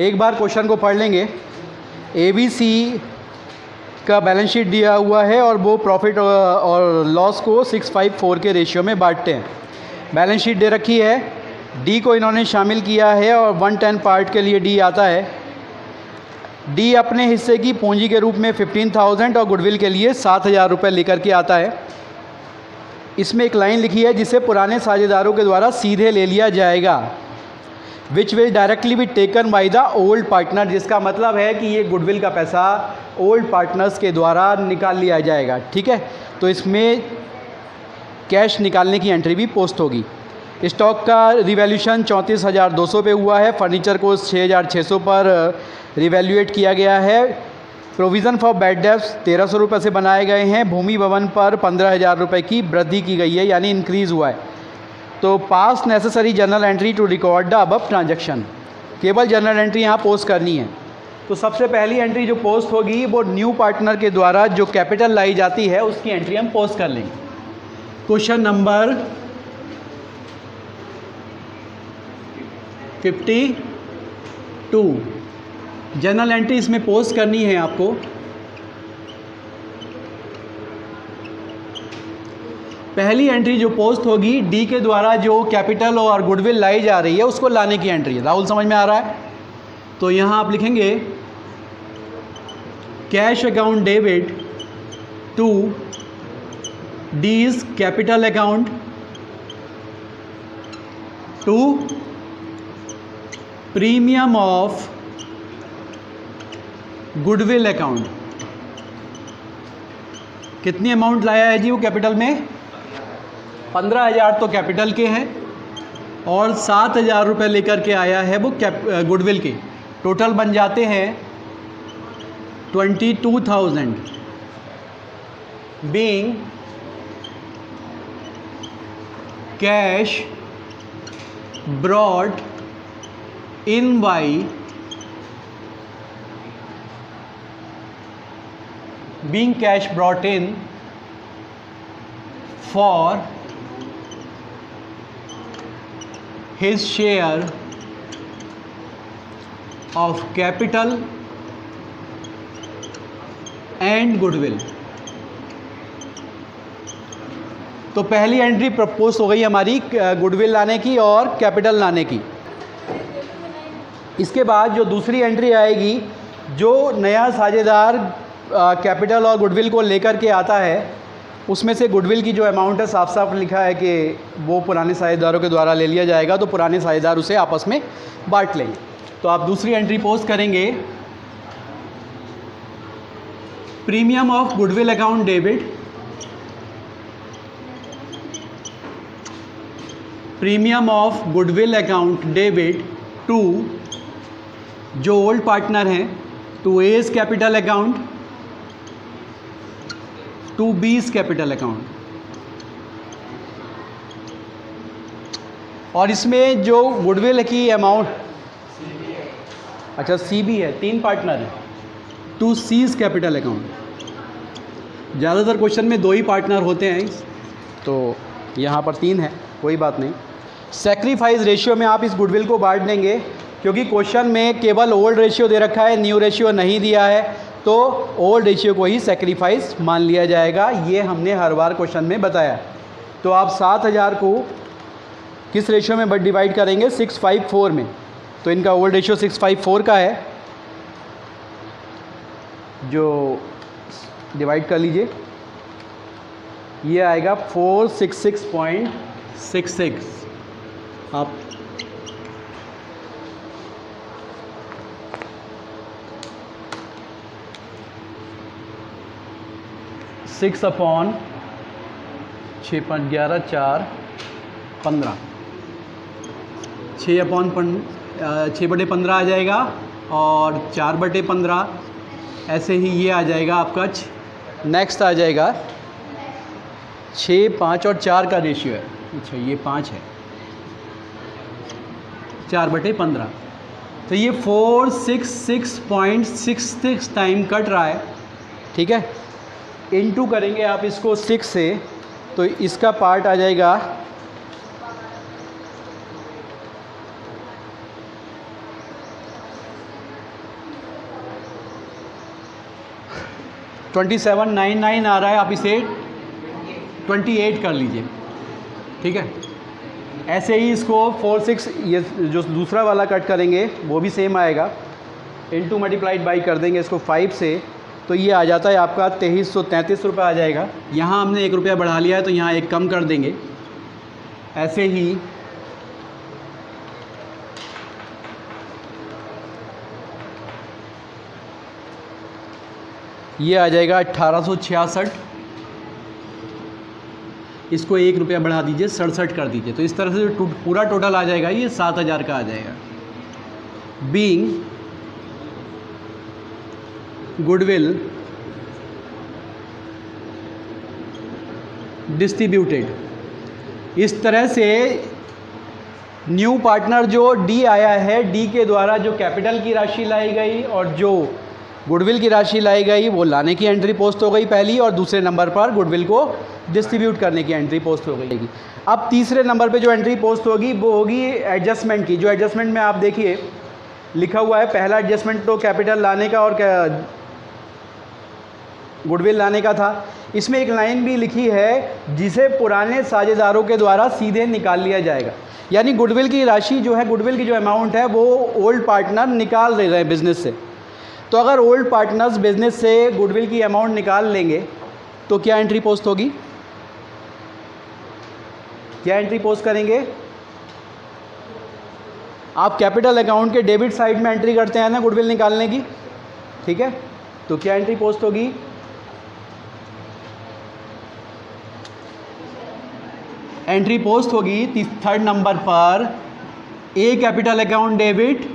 एक बार क्वेश्चन को पढ़ लेंगे। ABC का बैलेंस शीट दिया हुआ है और वो प्रॉफिट और लॉस को 654 के रेशियो में बांटते हैं। बैलेंस शीट दे रखी है, डी को इन्होंने शामिल किया है और 1/10 पार्ट के लिए डी आता है। डी अपने हिस्से की पूंजी के रूप में 15,000 और गुडविल के लिए 7,000 रुपये लेकर के आता है। इसमें एक लाइन लिखी है जिसे पुराने साझेदारों के द्वारा सीधे ले लिया जाएगा, which will directly be taken by the old partner, जिसका मतलब है कि ये गुडविल का पैसा ओल्ड पार्टनर्स के द्वारा निकाल लिया जाएगा। ठीक है, तो इसमें कैश निकालने की एंट्री भी पोस्ट होगी। स्टॉक का रिवैल्यूशन 34,200 पे हुआ है। फर्नीचर को 6,600 पर रिवैल्यूएट किया गया है। प्रोविज़न फॉर बैड डेब्ट्स 1,300 रुपये से बनाए गए हैं। भूमि भवन पर 15,000 रुपये की वृद्धि की गई है, यानी इंक्रीज़ हुआ है। तो pass necessary journal entry to record the above transaction, केवल जर्नल एंट्री यहाँ पोस्ट करनी है। तो सबसे पहली एंट्री जो पोस्ट होगी वो न्यू पार्टनर के द्वारा जो कैपिटल लाई जाती है उसकी एंट्री हम पोस्ट कर लेंगे। क्वेश्चन नंबर 52, जर्नल एंट्री इसमें पोस्ट करनी है आपको। पहली एंट्री जो पोस्ट होगी, डी के द्वारा जो कैपिटल और गुडविल लाई जा रही है उसको लाने की एंट्री है। राहुल समझ में आ रहा है? तो यहाँ आप लिखेंगे cash account debit to D's capital account to premium of goodwill account. कितनी अमाउंट लाया है जी वो कैपिटल में? 15,000 तो कैपिटल के हैं और 7,000 रुपये लेकर के आया है वो गुडविल के। टोटल बन जाते हैं 22,000 being cash brought in by being cash brought in for his share of capital and goodwill। तो पहली एंट्री प्रपोज हो गई हमारी गुडविल लाने की और कैपिटल लाने की। इसके बाद जो दूसरी एंट्री आएगी, जो नया साझेदार कैपिटल और गुडविल को लेकर के आता है उसमें से गुडविल की जो अमाउंट है साफ साफ लिखा है कि वो पुराने साझेदारों के द्वारा ले लिया जाएगा, तो पुराने साझेदार उसे आपस में बांट लेंगे। तो आप दूसरी एंट्री पोस्ट करेंगे, premium of goodwill account debit, premium of goodwill account debit to जो ओल्ड पार्टनर हैं, to A's capital account to B's capital account. और इसमें जो गुडविल की अमाउंट, अच्छा सीबी है, 3 पार्टनर है, टू सीज कैपिटल अकाउंट। ज़्यादातर क्वेश्चन में 2 ही पार्टनर होते हैं, तो यहाँ पर 3 है, कोई बात नहीं। सैक्रिफाइस रेशियो में आप इस गुडविल को बांट देंगे, क्योंकि क्वेश्चन में केवल ओल्ड रेशियो दे रखा है, न्यू रेशियो नहीं दिया है, तो ओल्ड रेशियो को ही सैक्रिफाइस मान लिया जाएगा। ये हमने हर बार क्वेश्चन में बताया। तो आप 7,000 को किस रेशियो में डिवाइड करेंगे? 654 में। तो इनका ओल्ड रेशियो 654 का है, जो डिवाइड कर लीजिए, ये आएगा 466.66। आप 6/6 6/15 आ जाएगा और 4/15 ऐसे ही ये आ जाएगा आपका। नेक्स्ट आ जाएगा 6, 5 और 4 का रेशियो है। अच्छा ये 5 है, 4/15। तो ये 466.66 टाइम कट रहा है, ठीक है। इनटू करेंगे आप इसको 6 से, तो इसका पार्ट आ जाएगा 6 2799 आ रहा है, आप इसे 28 कर लीजिए, ठीक है। ऐसे ही इसको 46 ये जो दूसरा वाला कट करेंगे वो भी सेम आएगा, इनटू मल्टीप्लाइड बाई कर देंगे इसको 5 से, तो ये आ जाता है आपका 2333 रुपये आ जाएगा। यहाँ हमने 1 रुपया बढ़ा लिया है तो यहाँ 1 कम कर देंगे। ऐसे ही ये आ जाएगा 1866, इसको 1 रुपया बढ़ा दीजिए 67 कर दीजिए, तो इस तरह से जो पूरा टोटल आ जाएगा ये 7000 का आ जाएगा। बीइंग गुडविल डिस्ट्रीब्यूटेड, इस तरह से न्यू पार्टनर जो डी आया है, डी के द्वारा जो कैपिटल की राशि लाई गई और जो गुडविल की राशि लाई गई वो लाने की एंट्री पोस्ट हो गई पहली, और दूसरे नंबर पर गुडविल को डिस्ट्रीब्यूट करने की एंट्री पोस्ट हो गई। अब तीसरे नंबर पे जो एंट्री पोस्ट होगी वो होगी एडजस्टमेंट की। जो एडजस्टमेंट में आप देखिए लिखा हुआ है, पहला एडजस्टमेंट तो कैपिटल लाने का और गुडविल लाने का था। इसमें एक लाइन भी लिखी है जिसे पुराने साझेदारों के द्वारा सीधे निकाल लिया जाएगा, यानी गुडविल की राशि जो है, गुडविल की जो अमाउंट है वो ओल्ड पार्टनर निकाल रहे हैं बिजनेस से। तो अगर ओल्ड पार्टनर्स बिजनेस से गुडविल की अमाउंट निकाल लेंगे तो क्या एंट्री पोस्ट होगी, क्या एंट्री पोस्ट करेंगे? आप कैपिटल अकाउंट के डेबिट साइड में एंट्री करते हैं ना गुडविल निकालने की, ठीक है, तो क्या एंट्री पोस्ट होगी? एंट्री पोस्ट होगी थर्ड नंबर पर A capital account debit,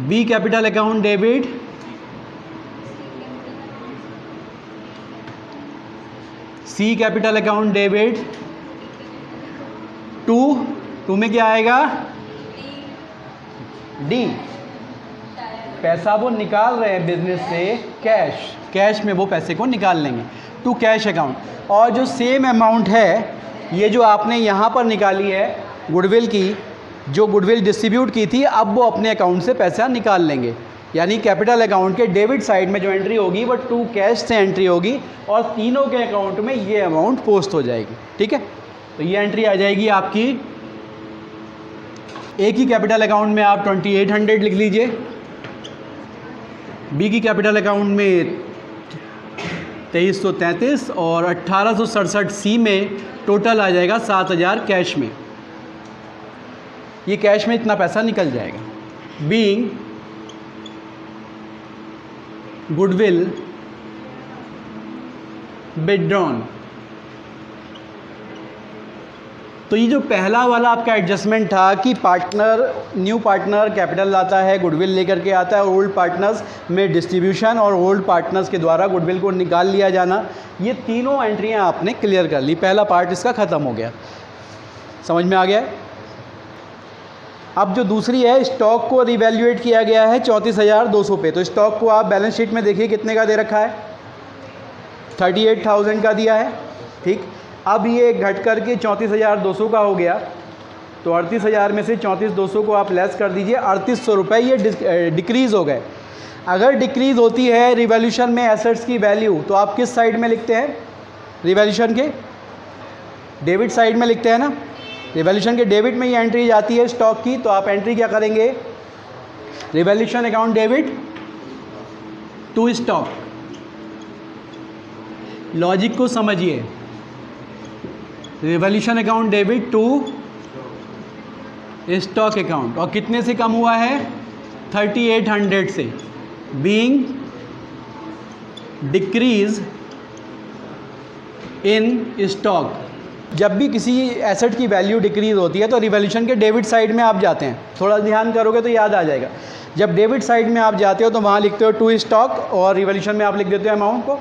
B capital account debit, C capital account debit, to में क्या आएगा? डी, पैसा वो निकाल रहे हैं बिजनेस से, कैश में वो पैसे को निकाल लेंगे, टू कैश अकाउंट। और जो सेम अमाउंट है ये जो आपने यहाँ पर निकाली है गुडविल की, जो गुडविल डिस्ट्रीब्यूट की थी, अब वो अपने अकाउंट से पैसा निकाल लेंगे, यानी कैपिटल अकाउंट के डेबिट साइड में जो एंट्री होगी वो टू कैश से एंट्री होगी और तीनों के अकाउंट में ये अमाउंट पोस्ट हो जाएगी, ठीक है। तो ये एंट्री आ जाएगी आपकी, ए की कैपिटल अकाउंट में आप 2800 लिख लीजिए, बी की कैपिटल अकाउंट में 2333 और 1867 सी में टोटल आ जाएगा 7000 कैश में। ये कैश में इतना पैसा निकल जाएगा। बीइंग गुडविल विथड्रॉन, तो ये जो पहला वाला आपका एडजस्टमेंट था कि पार्टनर, न्यू पार्टनर कैपिटल लाता है, गुडविल लेकर के आता है, और ओल्ड पार्टनर्स में डिस्ट्रीब्यूशन और ओल्ड पार्टनर्स के द्वारा गुडविल को निकाल लिया जाना, ये तीनों एंट्रियां आपने क्लियर कर ली। पहला पार्ट इसका ख़त्म हो गया, समझ में आ गया। अब जो दूसरी है, स्टॉक को रिवैल्यूएट किया गया है 34,200 पे, तो स्टॉक को आप बैलेंस शीट में देखिए कितने का दे रखा है, 38,000 का दिया है, ठीक। अब ये घट करके 34,200 का हो गया, तो 38,000 में से 34,200 को आप लेस कर दीजिए, 3800 रुपये ये डिक्रीज़ हो गए। अगर डिक्रीज़ होती है रिवैल्यूशन में एसेट्स की वैल्यू, तो आप किस साइड में लिखते हैं? रिवैल्यूशन के डेबिट साइड में लिखते हैं ना। रिवैल्यूशन के डेबिट में ये एंट्री जाती है स्टॉक की, तो आप एंट्री क्या करेंगे? Revaluation account debit to stock. Logic को समझिए, revaluation account debit to stock account, और कितने से कम हुआ है? 3800 से। बीइंग डिक्रीज इन स्टॉक, जब भी किसी एसेट की वैल्यू डिक्रीज होती है तो रिवैल्यूशन के डेबिट साइड में आप जाते हैं, थोड़ा ध्यान करोगे तो याद आ जाएगा। जब डेबिट साइड में आप जाते हो तो वहाँ लिखते हो टू स्टॉक, और रिवैल्यूशन में आप लिख देते हो अमाउंट को।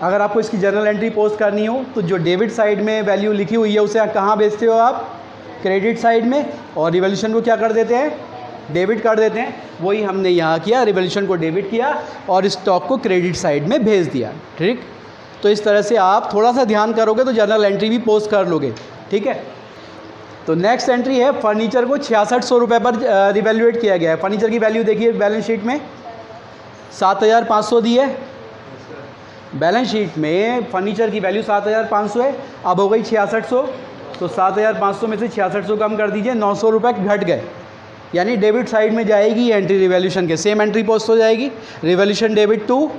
अगर आपको इसकी जर्नल एंट्री पोस्ट करनी हो तो जो डेबिट साइड में वैल्यू लिखी हुई है उसे कहाँ भेजते हो आप? क्रेडिट साइड में, और रिवैल्यूशन को क्या कर देते हैं? डेबिट कर देते हैं। वही हमने यहाँ किया, रिवैल्यूशन को डेबिट किया और स्टॉक को क्रेडिट साइड में भेज दिया, ठीक। तो इस तरह से आप थोड़ा सा ध्यान करोगे तो जर्नल एंट्री भी पोस्ट कर लोगे, ठीक है। तो नेक्स्ट एंट्री है, फर्नीचर को 6600 रुपये पर रिवैल्यूएट किया गया है। फर्नीचर की वैल्यू देखिए बैलेंस शीट में 7,500 दी है बैलेंस शीट में, फर्नीचर की वैल्यू 7,500 है, अब हो गई 6600, तो 7,500 में से 6600 कम कर दीजिए, 900 रुपये घट गए, यानी डेबिट साइड में जाएगी एंट्री रिवैल्यूशन के, सेम एंट्री पोस्ट हो जाएगी, revaluation debit to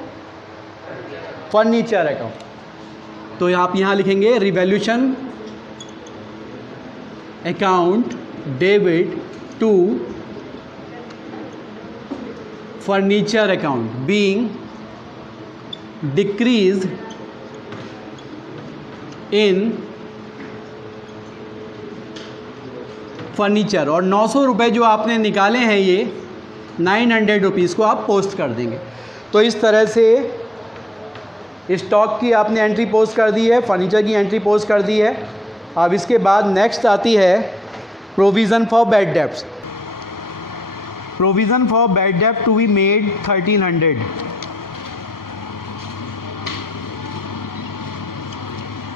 furniture account. तो आप यहाँ लिखेंगे revaluation account debit to furniture account being decrease in furniture, और 900 रुपये जो आपने निकाले हैं ये 900 रुपीज़ को आप पोस्ट कर देंगे। तो इस तरह से स्टॉक की आपने एंट्री पोस्ट कर दी है, फर्नीचर की एंट्री पोस्ट कर दी है। अब इसके बाद नेक्स्ट आती है provision for bad debts. Provision for bad डेब्ट to be made 1300।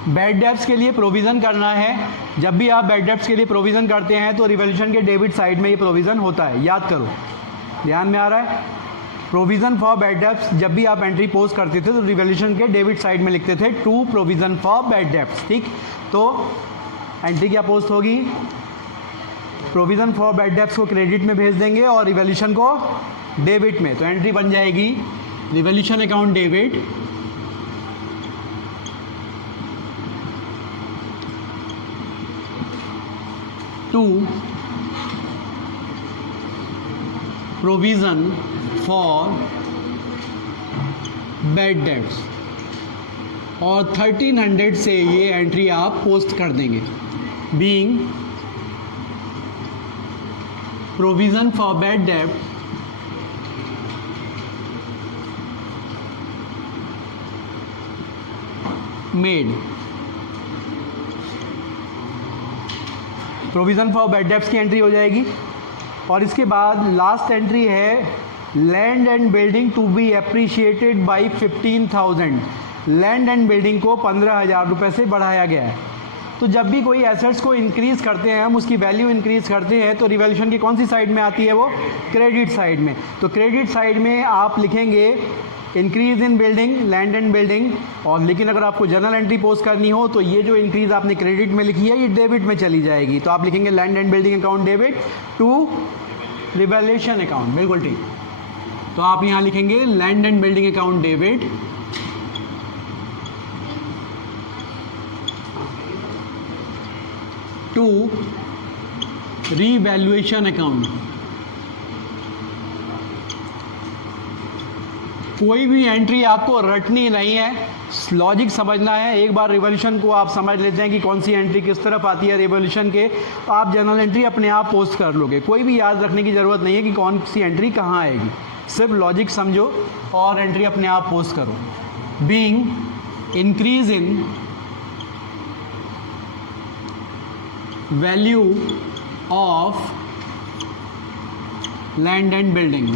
Bad debts के लिए प्रोविज़न करना है। जब भी आप बैड डेब्ट्स के लिए प्रोविज़न करते हैं तो रिवैल्यूशन के डेबिट साइड में ये प्रोविज़न होता है, याद करो, ध्यान में आ रहा है। प्रोविज़न फॉर बैड डेब्ट्स जब भी आप एंट्री पोस्ट करते थे तो रिवैल्यूशन के डेबिट साइड में लिखते थे to provision for bad debts, ठीक। तो एंट्री क्या पोस्ट होगी, प्रोविज़न फॉर बैड डेब्ट्स को क्रेडिट में भेज देंगे और रिवैल्यूशन को डेबिट में, तो एंट्री बन जाएगी revaluation account debit to provision for bad debts, और 1300 से ये एंट्री आप पोस्ट कर देंगे बीइंग प्रोविज़न फॉर बैड डेब्ट made. Provision for bad debts की एंट्री हो जाएगी। और इसके बाद लास्ट एंट्री है land and building to be appreciated by 15,000। Land and building को 15,000 रुपये से बढ़ाया गया है। तो जब भी कोई एसेट्स को इंक्रीज़ करते हैं, हम उसकी वैल्यू इंक्रीज़ करते हैं, तो रिवैल्यूशन की कौन सी साइड में आती है, वो क्रेडिट साइड में। तो क्रेडिट साइड में आप लिखेंगे increase in building, land and building. और लेकिन अगर आपको जर्नल एंट्री पोस्ट करनी हो तो ये जो इंक्रीज़ आपने क्रेडिट में लिखी है ये डेबिट में चली जाएगी। तो आप लिखेंगे land and building account debit to revaluation account, बिल्कुल ठीक। तो आप यहाँ लिखेंगे land and building account debit to revaluation account. कोई भी एंट्री आपको रटनी नहीं है, लॉजिक समझना है। एक बार रिवॉल्यूशन को आप समझ लेते हैं कि कौन सी एंट्री किस तरफ आती है रिवॉल्यूशन के, तो आप जनरल एंट्री अपने आप पोस्ट कर लोगे। कोई भी याद रखने की ज़रूरत नहीं है कि कौन सी एंट्री कहाँ आएगी, सिर्फ लॉजिक समझो और एंट्री अपने आप पोस्ट करो। Being increase in value of land and building.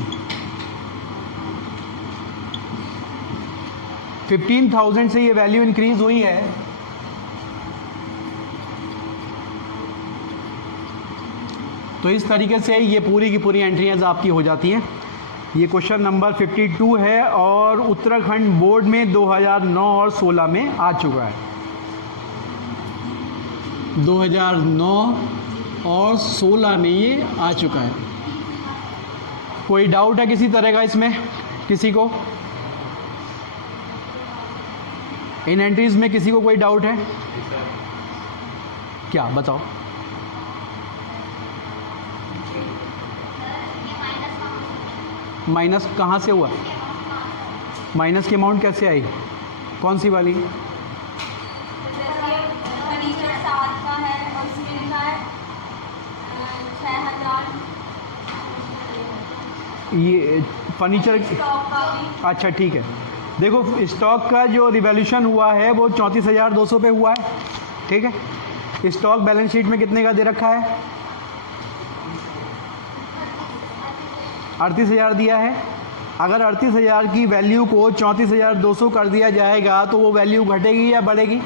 15,000 से ये वैल्यू इंक्रीज हुई है, तो इस तरीके से ये पूरी की पूरी एंट्रियाज आपकी हो जाती हैं। ये क्वेश्चन नंबर 52 है और उत्तराखंड बोर्ड में 2009 और 16 में आ चुका है। 2009 और 16 में ये आ चुका है। कोई डाउट है किसी तरह का इसमें, किसी को इन एंट्रीज में किसी को कोई डाउट है क्या, बताओ। माइनस कहाँ से हुआ, माइनस की अमाउंट कैसे आई, कौन सी वाली? ये फर्नीचर, अच्छा ठीक है। देखो स्टॉक का जो रिवैल्यूशन हुआ है वो 34,200 पे हुआ है, ठीक है। स्टॉक बैलेंस शीट में कितने का दे रखा है, 38,000 दिया है। अगर 38,000 की वैल्यू को 34,200 कर दिया जाएगा तो वो वैल्यू घटेगी या बढ़ेगी,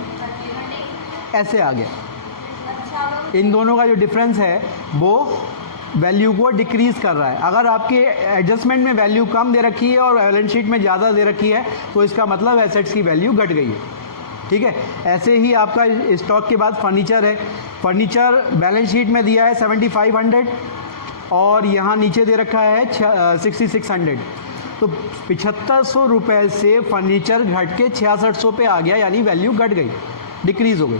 ऐसे आ गया। इन दोनों का जो डिफरेंस है वो वैल्यू को डिक्रीज़ कर रहा है। अगर आपके एडजस्टमेंट में वैल्यू कम दे रखी है और बैलेंस शीट में ज़्यादा दे रखी है तो इसका मतलब एसेट्स की वैल्यू घट गई है। ठीक है, ऐसे ही आपका स्टॉक के बाद फर्नीचर है। फर्नीचर बैलेंस शीट में दिया है 7500 और यहाँ नीचे दे रखा है 6600, तो 7500 रुपये से फर्नीचर घट के 6600 पे आ गया, यानी वैल्यू घट गई, डिक्रीज़ हो गई।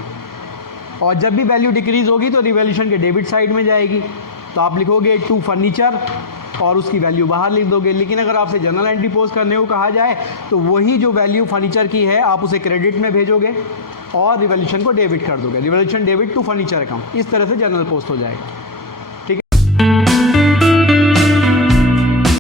और जब भी वैल्यू डिक्रीज़ होगी तो रिवैल्यूएशन के डेबिट साइड में जाएगी, तो आप लिखोगे टू फर्नीचर और उसकी वैल्यू बाहर लिख दोगे। लेकिन अगर आपसे जर्नल एंट्री पोस्ट करने को कहा जाए तो वही जो वैल्यू फर्नीचर की है आप उसे क्रेडिट में भेजोगे और रिवैल्यूएशन को डेबिट कर दोगे। Revaluation debit to furniture account, इस तरह से जर्नल पोस्ट हो जाएगा।